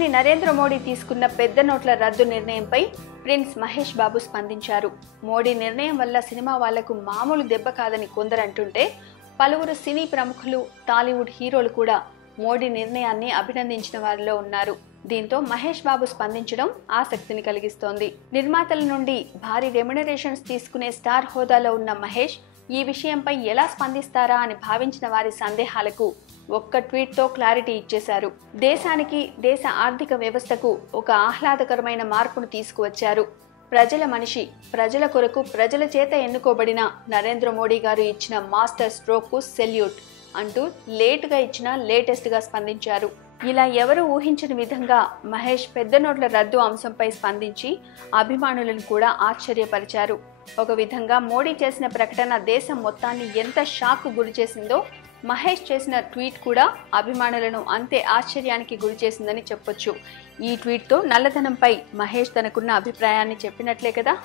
ప్రధాని నరేంద్ర మోడీ తీసుకున్న పెద్ద నోట్ల రద్దు నిర్ణయంపై ప్రిన్స్ మహేష్ బాబు స్పందించారు. మోడీ నిర్ణయం వల్ల సినిమా వాళ్ళకు మామూలు దెబ్బ కాదని కొందరంటుంటే పలువురు సినీ ప్రముఖులు టాలీవుడ్ హీరోలు కూడా మోడీ నిర్ణయాన్ని అభినందించిన వారిలో ఉన్నారు. దీంతో మహేష్ బాబు స్పందించడం ఆసక్తిని కలిగిస్తోంది. నిర్మాతల నుండి భారీ రెమ్యునరేషన్స్ తీసుకునే స్టార్ హోదాలో ఉన్న మహేష్ ఈ విషయంపై ఎలా స్పందిస్తారా అని భావించిన వారి సందేహాలకు ఒక్క ట్వీట్తో క్లారిటీ ఇచ్చేశారు. దేశానికి దేశ ఆర్థిక వ్యవస్థకు ఒక ఆహ్లాదకరమైన మార్పును తీసుకువచ్చారు. ప్రజల మనిషి ప్రజల కొరకు ప్రజల చేత ఎన్నుకోబడిన నరేంద్ర మోడీ గారు ఇచ్చిన మాస్టర్ స్ట్రోక్కు సెల్యూట్ అంటూ లేటుగా ఇచ్చిన లేటెస్ట్గా స్పందించారు. ఇలా ఎవరు ఊహించని విధంగా మహేష్ పెద్ద నోట్ల రద్దు అంశంపై స్పందించి అభిమానులను కూడా ఆశ్చర్యపరిచారు. ఒక విధంగా మోడీ చేసిన ప్రకటన దేశం మొత్తాన్ని ఎంత షాక్ గురి చేసిందో మహేష్ చేసిన ట్వీట్ కూడా అభిమానులను అంతే ఆశ్చర్యానికి గురి చేసిందని చెప్పొచ్చు. ఈ ట్వీట్తో నల్లధనంపై మహేష్ తనకున్న అభిప్రాయాన్ని చెప్పినట్లే కదా?